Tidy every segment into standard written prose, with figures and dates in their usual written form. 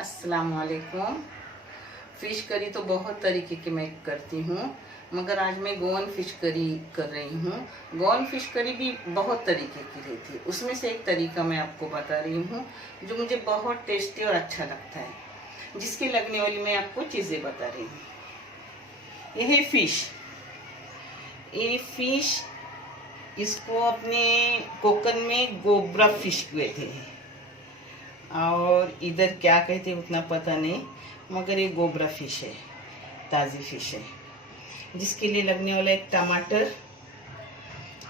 अस्सलाम वालेकुम। Fish curry तो बहुत तरीके की मैं करती हूँ, मगर आज मैं गोवन फ़िश करी कर रही हूँ। गोवन फ़िश करी भी बहुत तरीके की रहती है, उसमें से एक तरीका मैं आपको बता रही हूँ जो मुझे बहुत टेस्टी और अच्छा लगता है, जिसके लगने वाली मैं आपको चीज़ें बता रही हूँ। यह है फ़िश। ये फ़िश इसको अपने कोकन में गोब्रा फ़िश कहते हैं, और इधर क्या कहते हैं उतना पता नहीं, मगर ये गोब्रा फिश है, ताज़ी फिश है। जिसके लिए लगने वाला एक टमाटर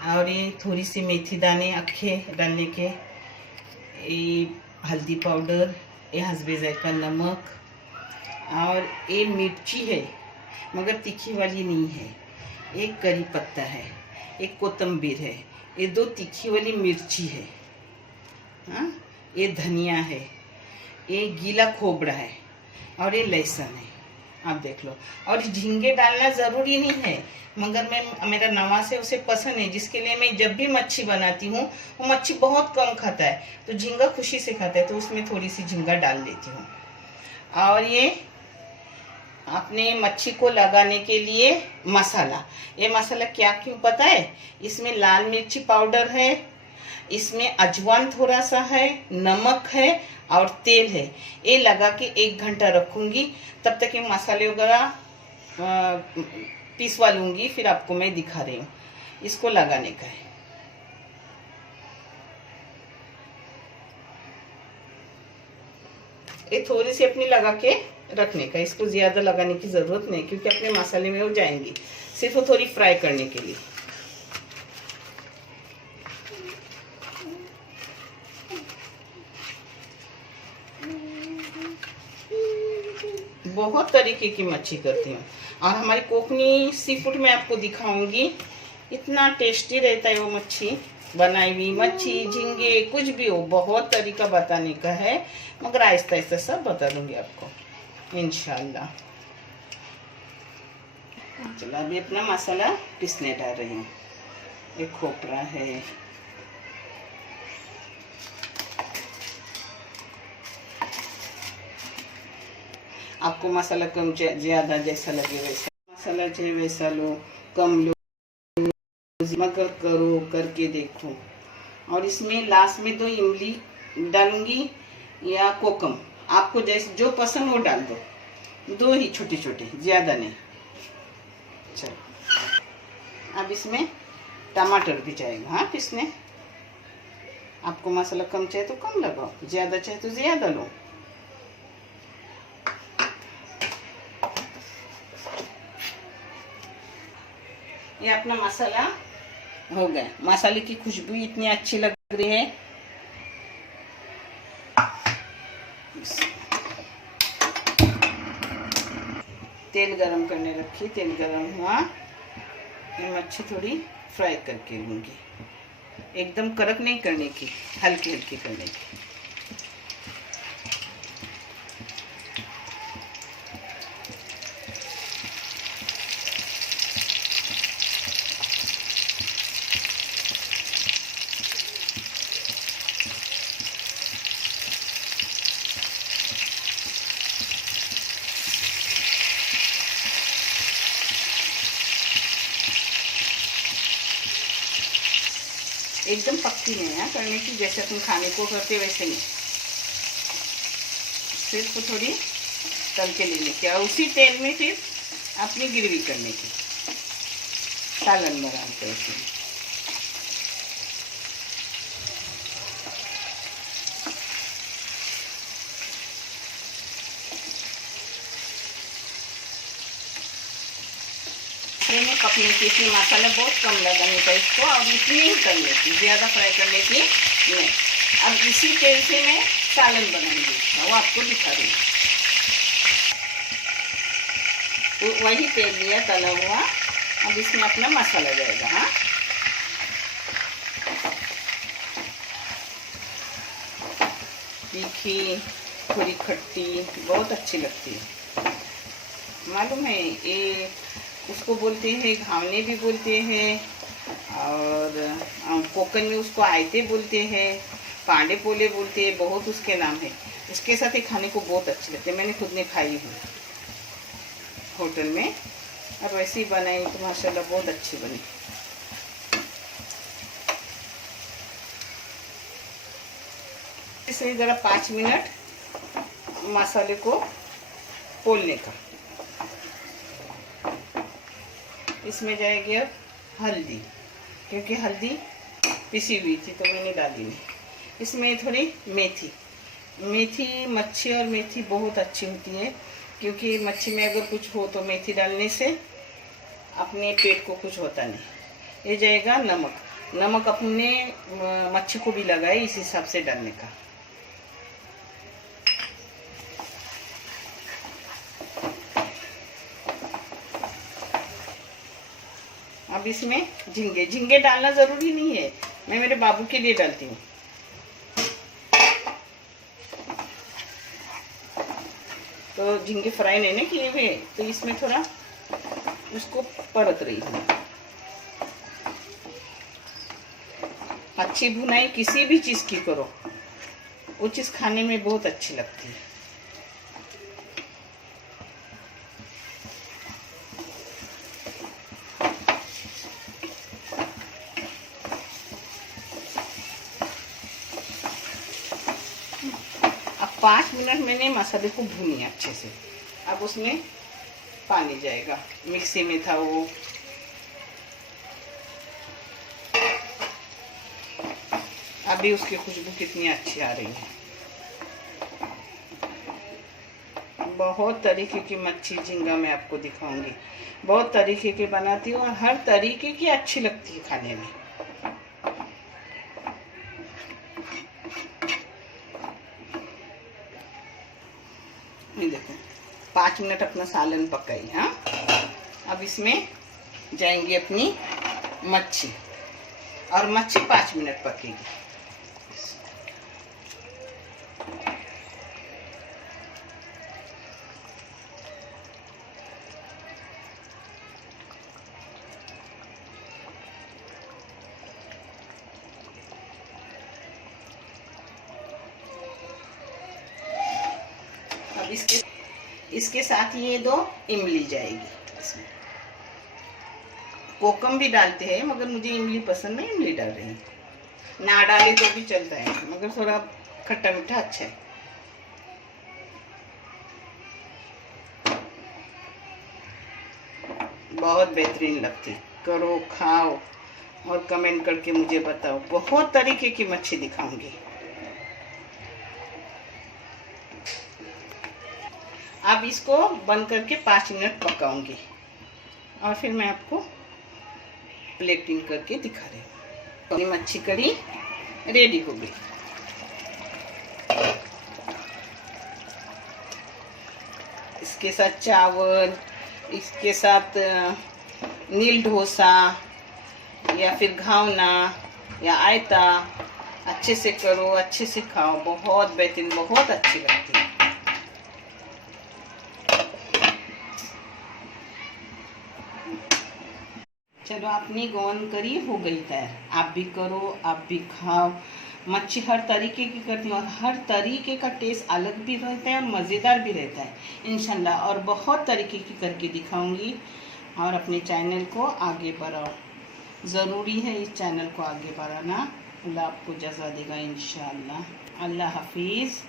और ये थोड़ी सी मेथी दाने अखे डालने के, ये हल्दी पाउडर, ये हसबे जायका नमक, और ये मिर्ची है मगर तीखी वाली नहीं है, एक करी पत्ता है, एक कोतंबीर है, ये 2 तीखी वाली मिर्ची है, हाँ, ये धनिया है, ये गीला खोबरा है, और ये लहसुन है। आप देख लो। और झींगे डालना ज़रूरी नहीं है, मगर मेरा नवाज है उसे पसंद है, जिसके लिए मैं जब भी मच्छी बनाती हूँ, वो मच्छी बहुत कम खाता है तो झींगा खुशी से खाता है, तो उसमें थोड़ी सी झींगा डाल देती हूँ। और ये अपने मच्छी को लगाने के लिए मसाला, ये मसाला क्या क्यों पता है? इसमें लाल मिर्ची पाउडर है, इसमें अजवाइन थोड़ा सा है, नमक है और तेल है। ये लगा के 1 घंटा रखूंगी, तब तक ये मसाले वगैरह पीसवा लूंगी, फिर आपको मैं दिखा रही हूँ। इसको लगाने का है। ये थोड़ी सी अपनी लगा के रखने का, इसको ज़्यादा लगाने की ज़रूरत नहीं, क्योंकि अपने मसाले में हो जाएंगी, सिर्फ वो थोड़ी फ्राई करने के लिए। बहुत तरीके की मच्छी करती हूँ, और हमारी कोकनी सी फूड में आपको दिखाऊंगी। इतना टेस्टी रहता है वो मच्छी, बनाई हुई मच्छी, झींगे, कुछ भी हो, बहुत तरीका बताने का है, मगर आहिस्ता आहिस्ता सब बता दूंगी आपको इंशाल्लाह। चलो अभी अपना मसाला पीसने डाल रही हूँ। एक खोपरा है, आपको मसाला कम ज़्यादा जैसा लगे वैसा मसाला चाहे वैसा लो, कम लो, मगर करो, करके देखो। और इसमें लास्ट में 2 इमली डालूंगी या कोकम, आपको जैसे जो पसंद वो डाल दो, 2 ही छोटे छोटे, ज़्यादा नहीं। चलो अब इसमें टमाटर भी जाएगा, हाँ पीसने। आपको मसाला कम चाहिए तो कम लगाओ, ज़्यादा चाहिए तो ज़्यादा लो। ये अपना मसाला हो गया। मसाले की खुशबू इतनी अच्छी लग रही है। तेल गरम करने रखी, तेल गरम हुआ, ये मच्छी थोड़ी फ्राई करके लूँगी, एकदम कड़क नहीं करने की, हल्की हल्की करने की। एकदम पक्की नहीं है करने की, जैसे तुम खाने को करते वैसे नहीं, सिर्फ थोड़ी तल के लेने की, और उसी तेल में फिर अपनी ग्रेवी करने की, सालन बनाते हैं। में पकने की, इसमें मसाला बहुत कम लगाने का इसको, और इतनी ही करने की, ज़्यादा फ्राई करने की नहीं। अब इसी तेल से मैं सालन बनाऊंगी, वो आपको दिखा दूँगी। तो वही तेल लिया तला हुआ, अब इसमें अपना मसाला जाएगा। हाँ, तीखी, थोड़ी खट्टी, बहुत अच्छी लगती है। मालूम है, ये उसको बोलते हैं घावने भी बोलते हैं, और कोकन में उसको आयते बोलते हैं, पांडे पोले बोलते हैं, बहुत उसके नाम है। इसके साथ ही खाने को बहुत अच्छी लगती है। मैंने खुद ने खाई हूँ होटल में, और वैसे ही बनाई तो माशाल्लाह बहुत अच्छी बनी। इसे ज़रा 5 मिनट मसाले को पोलने का। इसमें जाएगी अब हल्दी, क्योंकि हल्दी पिसी हुई थी तो मैंने डाली नहीं। इसमें थोड़ी मेथी, मच्छी और मेथी बहुत अच्छी होती है, क्योंकि मच्छी में अगर कुछ हो तो मेथी डालने से अपने पेट को कुछ होता नहीं। ये जाएगा नमक अपने मच्छी को भी लगाए इस हिसाब से डालने का। अब इसमें झींगे डालना ज़रूरी नहीं है, मैं मेरे बाबू के लिए डालती हूँ। तो झींगे फ्राई नहीं ना किए हुए, तो इसमें थोड़ा उसको परत रही हूँ। अच्छी भुनाई किसी भी चीज़ की करो, वो चीज़ खाने में बहुत अच्छी लगती है। अब 5 मिनट मैंने मसाले को भूनी अच्छे से। अब उसमें पानी जाएगा, मिक्सी में था वो। अभी उसकी खुशबू कितनी अच्छी आ रही है। बहुत तरीके की मच्छी झींगा मैं आपको दिखाऊंगी, बहुत तरीके की बनाती हूँ और हर तरीके की अच्छी लगती है खाने में। ये देखो 5 मिनट अपना सालन पकाई। हाँ, अब इसमें जाएंगी अपनी मच्छी, और मच्छी 5 मिनट पकेगी। अब इसके साथ ये 2 इमली जाएगी। इसमें कोकम भी डालते हैं, मगर मुझे इमली पसंद नहीं, इमली डाल रही हूँ। ना डाले तो भी चलता है, मगर थोड़ा खट्टा मीठा अच्छा है। बहुत बेहतरीन लगती, करो खाओ और कमेंट करके मुझे बताओ। बहुत तरीके की मच्छी दिखाऊंगी। अब इसको बंद करके 5 मिनट पकाऊंगी, और फिर मैं आपको प्लेटिंग करके दिखा रही हूँ। तो मच्छी करी रेडी हो गई। इसके साथ चावल, इसके साथ नील डोसा या फिर घावना या आयता, अच्छे से करो, अच्छे से खाओ। बहुत बेहतरीन, बहुत अच्छी लगती है। चलो, अपनी गोन करी हो गई तैयार। आप भी करो, आप भी खाओ। मच्छी हर तरीके की करती हूँ, और हर तरीके का टेस्ट अलग भी रहता है और मज़ेदार भी रहता है इंशाल्लाह। और बहुत तरीके की करके दिखाऊंगी। और अपने चैनल को आगे बढ़ाओ, ज़रूरी है इस चैनल को आगे बढ़ाना। अल्लाह आपको जज़ा देगा इंशाल्लाह। अल्लाह हाफिज़।